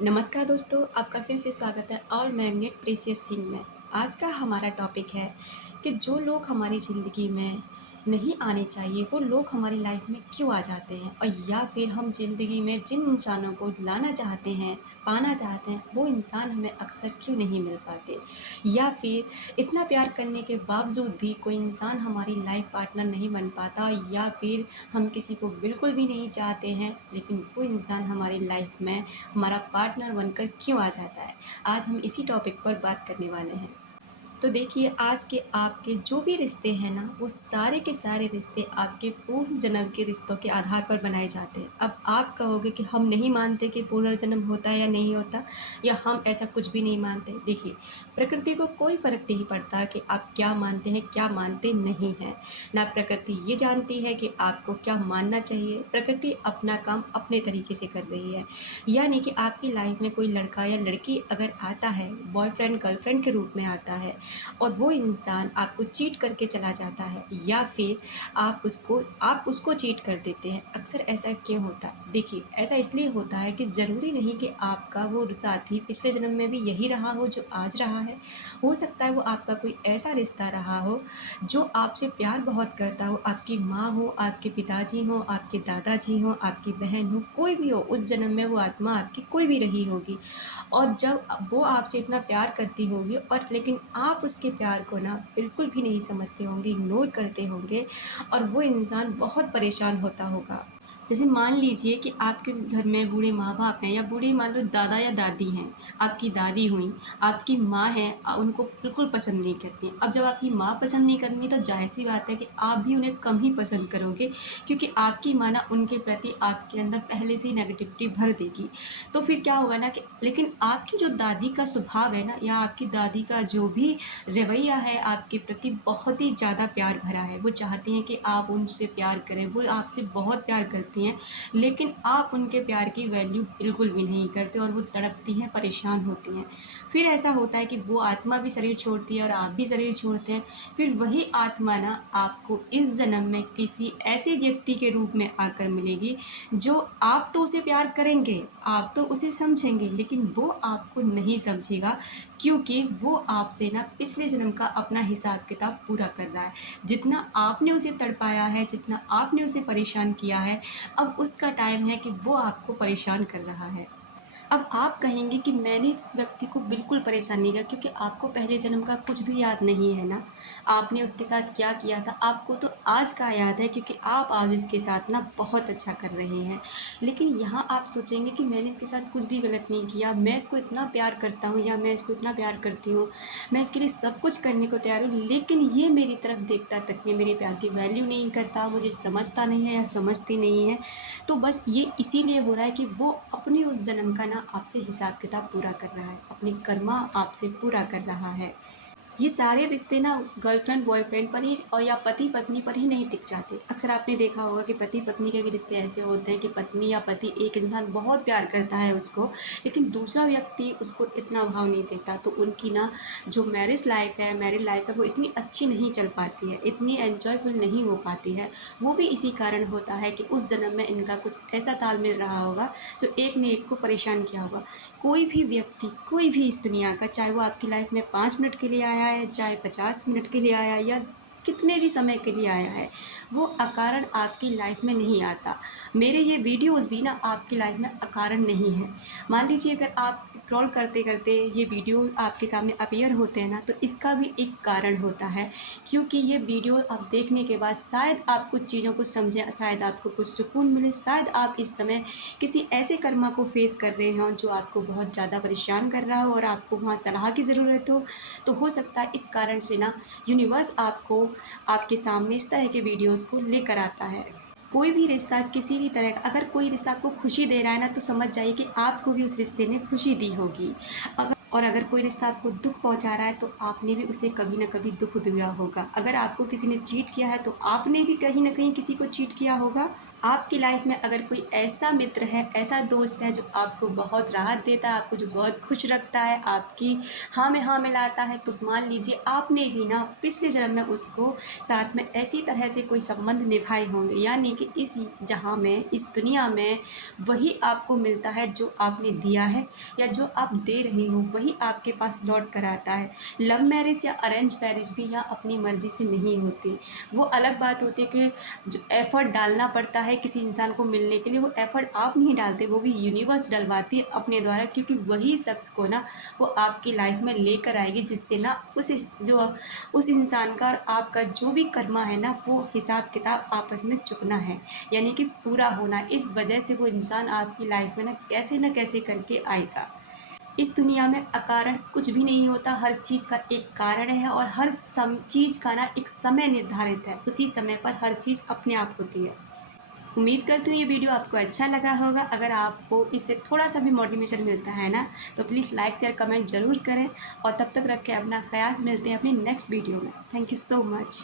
नमस्कार दोस्तों, आपका फिर से स्वागत है और मैग्नेट प्रीशियस थिंग में। आज का हमारा टॉपिक है कि जो लोग हमारी ज़िंदगी में नहीं आने चाहिए, वो लोग हमारी लाइफ में क्यों आ जाते हैं, और या फिर हम ज़िंदगी में जिन इंसानों को लाना चाहते हैं, पाना चाहते हैं, वो इंसान हमें अक्सर क्यों नहीं मिल पाते, या फिर इतना प्यार करने के बावजूद भी कोई इंसान हमारी लाइफ पार्टनर नहीं बन पाता, या फिर हम किसी को बिल्कुल भी नहीं चाहते हैं लेकिन वो इंसान हमारी लाइफ में हमारा पार्टनर बनकर क्यों आ जाता है। आज हम इसी टॉपिक पर बात करने वाले हैं। तो देखिए, आज के आपके जो भी रिश्ते हैं ना, वो सारे के सारे रिश्ते आपके पूर्व जन्म के रिश्तों के आधार पर बनाए जाते हैं। अब आप कहोगे कि हम नहीं मानते कि पुनर्जन्म होता है या नहीं होता, या हम ऐसा कुछ भी नहीं मानते। देखिए, प्रकृति को कोई फ़र्क नहीं पड़ता कि आप क्या मानते हैं, क्या मानते नहीं हैं। ना प्रकृति ये जानती है कि आपको क्या मानना चाहिए। प्रकृति अपना काम अपने तरीके से कर रही है। यानी कि आपकी लाइफ में कोई लड़का या लड़की अगर आता है, बॉयफ्रेंड गर्लफ्रेंड के रूप में आता है, और वो इंसान आपको चीट करके चला जाता है, या फिर आप उसको चीट कर देते हैं। अक्सर ऐसा क्यों होता है? देखिए, ऐसा इसलिए होता है कि ज़रूरी नहीं कि आपका वो साथी पिछले जन्म में भी यही रहा हो जो आज रहा है। हो सकता है वो आपका कोई ऐसा रिश्ता रहा हो जो आपसे प्यार बहुत करता हो, आपकी माँ हो, आपके पिताजी हों, आपके दादाजी हों, आपकी बहन हो, कोई भी हो, उस जन्म में वो आत्मा आपकी कोई भी रही होगी। और जब वो आपसे इतना प्यार करती होगी, और लेकिन आप उसके प्यार को ना बिल्कुल भी नहीं समझते होंगे, इग्नोर करते होंगे, और वो इंसान बहुत परेशान होता होगा। जैसे मान लीजिए कि आपके घर में बूढ़े माँ-बाप हैं, या बूढ़े मान लो दादा या दादी हैं, आपकी दादी हुईं, आपकी माँ हैं, उनको बिल्कुल पसंद नहीं करती हैं। अब जब आपकी माँ पसंद नहीं करेंगी तो ज़ाहिर-सी बात है कि आप भी उन्हें कम ही पसंद करोगे, क्योंकि आपकी माँ ना उनके प्रति आपके अंदर पहले से ही नेगेटिविटी भर देगी। तो फिर क्या होगा ना कि लेकिन आपकी जो दादी का स्वभाव है ना, या आपकी दादी का जो भी रवैया है आपके प्रति, बहुत ही ज़्यादा प्यार भरा है। वो चाहती हैं कि आप उनसे प्यार करें, वो आपसे बहुत प्यार करती हैं, लेकिन आप उनके प्यार की वैल्यू बिल्कुल भी नहीं करते, और वो तड़पती हैं, परेशान होती हैं। फिर ऐसा होता है कि वो आत्मा भी शरीर छोड़ती है और आप भी शरीर छोड़ते हैं। फिर वही आत्मा ना आपको इस जन्म में किसी ऐसे व्यक्ति के रूप में आकर मिलेगी, जो आप तो उसे प्यार करेंगे, आप तो उसे समझेंगे, लेकिन वो आपको नहीं समझेगा, क्योंकि वो आपसे ना पिछले जन्म का अपना हिसाब किताब पूरा कर रहा है। जितना आपने उसे तड़पाया है, जितना आपने उसे परेशान किया है, अब उसका टाइम है कि वो आपको परेशान कर रहा है। अब आप कहेंगे कि मैंने इस व्यक्ति को बिल्कुल परेशान नहीं किया, क्योंकि आपको पहले जन्म का कुछ भी याद नहीं है ना। आपने उसके साथ क्या किया था, आपको तो आज का याद है, क्योंकि आप आज उसके साथ ना बहुत अच्छा कर रहे हैं। लेकिन यहाँ आप सोचेंगे कि मैंने इसके साथ कुछ भी गलत नहीं किया, मैं इसको इतना प्यार करता हूँ, या मैं इसको इतना प्यार करती हूँ, मैं इसके लिए सब कुछ करने को तैयार हूँ, लेकिन ये मेरी तरफ देखता तक नहीं, मेरे प्यार की वैल्यू नहीं करता, मुझे समझता नहीं है या समझती नहीं है। तो बस ये इसीलिए हो रहा है कि वो अपने उस जन्म का ना आपसे हिसाब किताब पूरा कर रहा है, अपनी कर्मा आपसे पूरा कर रहा है। ये सारे रिश्ते ना गर्लफ्रेंड बॉयफ्रेंड पर ही, और या पति पत्नी पर ही नहीं टिक जाते। अक्सर आपने देखा होगा कि पति पत्नी के भी रिश्ते ऐसे होते हैं कि पत्नी या पति, एक इंसान बहुत प्यार करता है उसको, लेकिन दूसरा व्यक्ति उसको इतना भाव नहीं देता, तो उनकी ना जो मैरिज लाइफ है, वो इतनी अच्छी नहीं चल पाती है, इतनी एंजॉयफुल नहीं हो पाती है। वो भी इसी कारण होता है कि उस जन्म में इनका कुछ ऐसा तालमेल रहा होगा जो एक ने एक को परेशान किया होगा। कोई भी व्यक्ति, कोई भी इस दुनिया का, चाहे वो आपकी लाइफ में 5 मिनट के लिए आया है, चाहे 50 मिनट के लिए आया है, या कितने भी समय के लिए आया है, वो अकारण आपकी लाइफ में नहीं आता। मेरे ये वीडियोस भी ना आपकी लाइफ में अकारण नहीं है। मान लीजिए अगर आप स्क्रॉल करते करते ये वीडियो आपके सामने अपीयर होते हैं ना, तो इसका भी एक कारण होता है, क्योंकि ये वीडियो आप देखने के बाद शायद आप कुछ चीज़ों को समझें, शायद आपको कुछ सुकून मिले, शायद आप इस समय किसी ऐसे कर्मा को फेस कर रहे हों जो आपको बहुत ज़्यादा परेशान कर रहा हो, और आपको वहाँ सलाह की ज़रूरत हो। तो हो सकता है इस कारण से ना यूनिवर्स आपको आपके सामने इस तरह के वीडियोज़ को लेकर आता है। कोई भी रिश्ता किसी भी तरह का, अगर कोई रिश्ता आपको खुशी दे रहा है ना, तो समझ जाइए कि आपको भी उस रिश्ते ने खुशी दी होगी। अगर कोई रिश्ता आपको दुख पहुंचा रहा है, तो आपने भी उसे कभी ना कभी दुख दिया होगा। अगर आपको किसी ने चीट किया है, तो आपने भी कहीं ना कहीं किसी को चीट किया होगा। आपकी लाइफ में अगर कोई ऐसा मित्र है, ऐसा दोस्त है जो आपको बहुत राहत देता है, आपको जो बहुत खुश रखता है, आपकी हाँ में हाँ मिलाता है, तो मान लीजिए आपने भी ना पिछले जन्म में उसको साथ में ऐसी तरह से कोई संबंध निभाए होंगे, यानी कि इस जहाँ में, इस दुनिया में वही आपको मिलता है जो आपने दिया है, या जो आप दे रहे हो वही आपके पास लौट कर आता है। लव मैरिज या अरेंज मैरिज भी यहाँ अपनी मर्ज़ी से नहीं होती। वो अलग बात होती है कि जो एफ़र्ट डालना पड़ता है किसी इंसान को मिलने के लिए, वो एफ़र्ट आप नहीं डालते, वो भी यूनिवर्स डलवाती है अपने द्वारा, क्योंकि वही शख्स को ना वो आपकी लाइफ में लेकर आएगी, जिससे ना उस इंसान का और आपका जो भी कर्मा है ना, वो हिसाब किताब आपस में चुकना है, यानी कि पूरा होना है। इस वजह से वो इंसान आपकी लाइफ में ना कैसे करके आएगा। इस दुनिया में अकारण कुछ भी नहीं होता, हर चीज़ का एक कारण है, और हर चीज़ का ना एक समय निर्धारित है, उसी समय पर हर चीज़ अपने आप होती है। उम्मीद करती हूँ ये वीडियो आपको अच्छा लगा होगा। अगर आपको इससे थोड़ा सा भी मोटिवेशन मिलता है ना, तो प्लीज़ लाइक शेयर कमेंट ज़रूर करें, और तब तक रखें अपना ख्याल। मिलते हैं अपनी नेक्स्ट वीडियो में। Thank you so much.